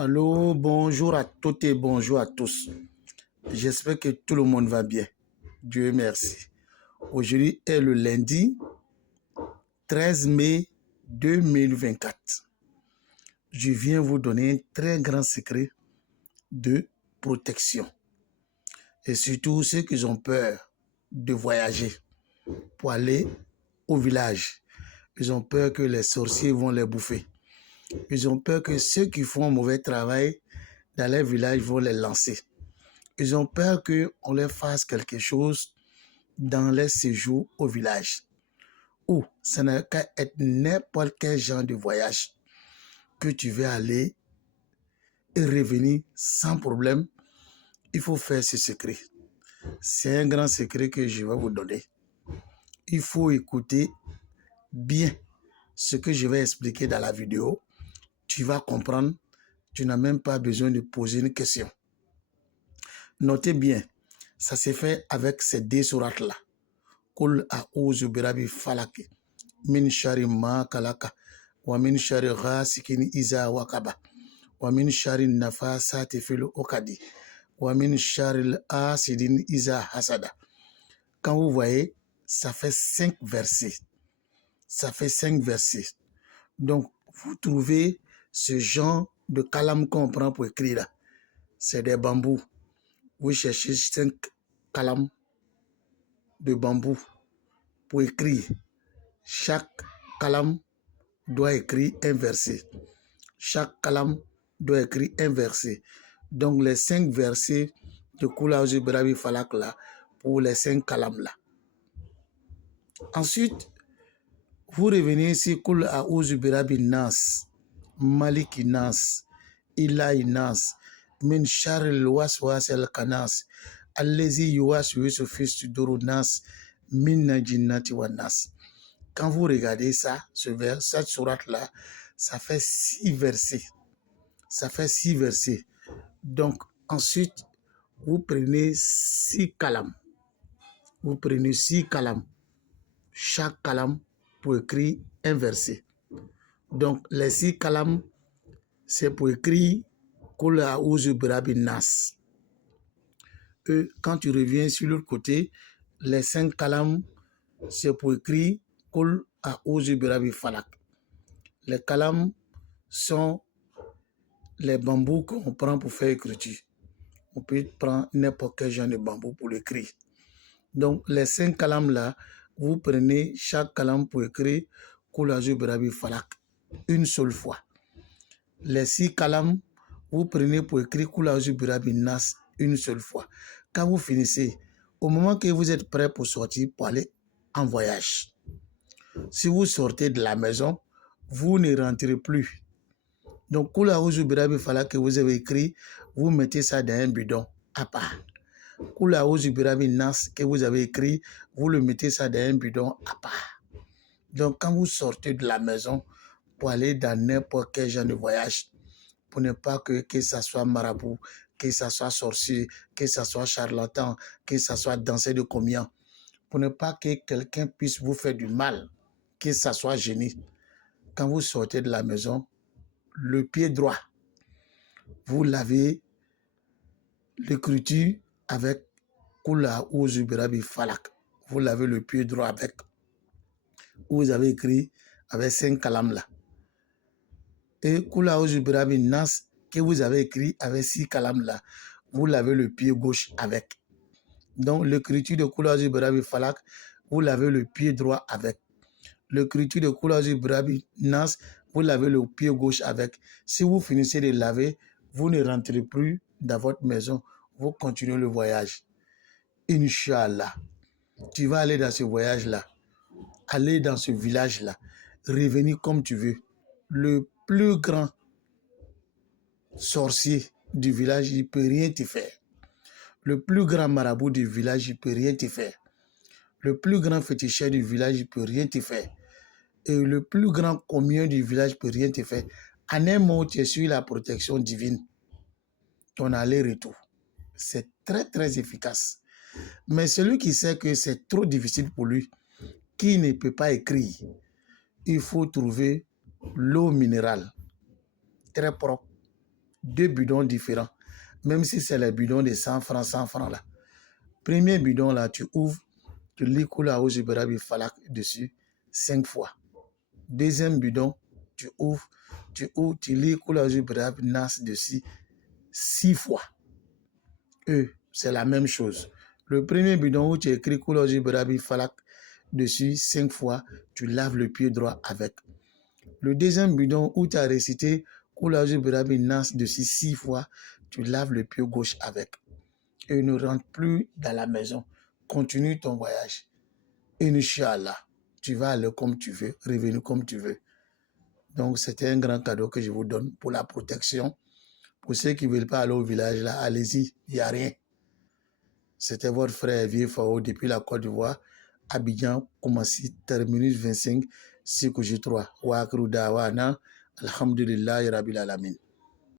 Allô, bonjour à toutes et bonjour à tous. J'espère que tout le monde va bien. Dieu merci. Aujourd'hui est le lundi 13 mai 2024. Je viens vous donner un très grand secret de protection. Et surtout ceux qui ont peur de voyager pour aller au village. Ils ont peur que les sorciers vont les bouffer. Ils ont peur que ceux qui font un mauvais travail dans les villages vont les lancer. Ils ont peur qu'on leur fasse quelque chose dans les séjours au village. Ou ça n'a qu'à être n'importe quel genre de voyage que tu veux aller et revenir sans problème. Il faut faire ce secret. C'est un grand secret que je vais vous donner. Il faut écouter bien ce que je vais expliquer dans la vidéo. Tu vas comprendre. Tu n'as même pas besoin de poser une question. Notez bien, ça se fait avec ces deux sourates-là. Kul a'udhu birabi falak min shari ma kalaka wa min shari ghasikin iza wakaba wa min shari nafasati fil uqadi wa min shari asidin iza hasada. Quand vous voyez, ça fait 5 versets. Ça fait 5 versets. Donc, vous trouvez ce genre de calame qu'on prend pour écrire là. C'est des bambous. Vous cherchez 5 calames de bambou pour écrire. Chaque calame doit écrire un verset. Chaque calame doit écrire un verset. Donc les 5 versets de Kula Auzu Birabi Falak là, pour les 5 calames là. Ensuite, vous revenez ici Kula Auzu Birabi Nas, Maliki Nas, Ilahi Nas, Min Sharil Waswas El Kanas, Allezi Yuwas Fils Duru Nas, Min Najinnati Wa Nas. Quand vous regardez ça, cette sourate-là, ça fait 6 versets. Ça fait 6 versets. Donc, ensuite, vous prenez 6 calames. Vous prenez 6 calames. Chaque calame pour écrire un verset. Donc, les 6 calames, c'est pour écrire Kul A'udhu Birabi Nas. Et quand tu reviens sur l'autre côté, les 5 calames, c'est pour écrire Kul A'udhu Birabi Falak. Les calames sont les bambous qu'on prend pour faire écriture. On peut prendre n'importe quel genre de bambou pour l'écrire. Donc, les 5 calames là, vous prenez chaque calame pour écrire Kul A'udhu Birabi Falak une seule fois. Les 6 calames, vous prenez pour écrire Kul A'udhu Birabi Nas une seule fois. Quand vous finissez, au moment que vous êtes prêt pour sortir, pour aller en voyage, si vous sortez de la maison, vous ne rentrez plus. Donc, Kul A'udhu Birabi Falak que vous avez écrit, vous mettez ça dans un bidon à part. Kul A'udhu Birabi Nas que vous avez écrit, vous le mettez ça dans un bidon à part. Donc, quand vous sortez de la maison pour aller dans n'importe quel genre de voyage, pour ne pas que ça soit marabout, que ça soit sorcier, que ça soit charlatan, que ça soit danseur de combien, pour ne pas que quelqu'un puisse vous faire du mal, que ça soit gêné. Quand vous sortez de la maison, le pied droit, vous lavez l'écriture avec Kul A'udhu Birabi Falak. Vous lavez le pied droit avec. Vous avez écrit avec 5 calames là. Et Kul A'udhu Birabi Nas que vous avez écrit avec 6 calames là. Vous lavez le pied gauche avec. Donc l'écriture de Kul A'udhu Birabi Falak, vous lavez le pied droit avec. L'écriture de Kul A'udhu Birabi Nas, vous lavez le pied gauche avec. Si vous finissez de laver, vous ne rentrez plus dans votre maison. Vous continuez le voyage. Inch'Allah, tu vas aller dans ce voyage-là, aller dans ce village-là, revenir comme tu veux. Le plus grand sorcier du village, il ne peut rien te faire. Le plus grand marabout du village, il ne peut rien te faire. Le plus grand féticheur du village, il ne peut rien te faire. Et le plus grand commun du village ne peut rien te faire. En un mot, tu es sur la protection divine. Ton aller-retour. C'est très, très efficace. Mais celui qui sait que c'est trop difficile pour lui, qui ne peut pas écrire, il faut trouver l'eau minérale, très propre, 2 bidons différents. Même si c'est les bidons de 100 francs là. Premier bidon là, tu ouvres, tu lis Koul Aouzou Birabi Falak dessus 5 fois. Deuxième bidon, tu ouvres, tu lis Koul Aouzou Birabi Nas dessus 6 fois. C'est la même chose. Le premier bidon où tu écris Koul Aouzou Birabi Falak dessus 5 fois, tu laves le pied droit avec. Le deuxième bidon où tu as récité Koul Aouzou Birabi Nas dessus 6 fois, tu laves le pied gauche avec. Et ne rentre plus dans la maison. Continue ton voyage. Inch'Allah, tu vas aller comme tu veux, revenir comme tu veux. Donc, c'était un grand cadeau que je vous donne pour la protection. Pour ceux qui ne veulent pas aller au village, là, allez-y, il n'y a rien. C'était votre frère Vieux Fao depuis la Côte d'Ivoire, Abidjan, Koumassi, terminus 25, Sékou J3. Wa akru dawana, alhamdulillahi rabbil alamin.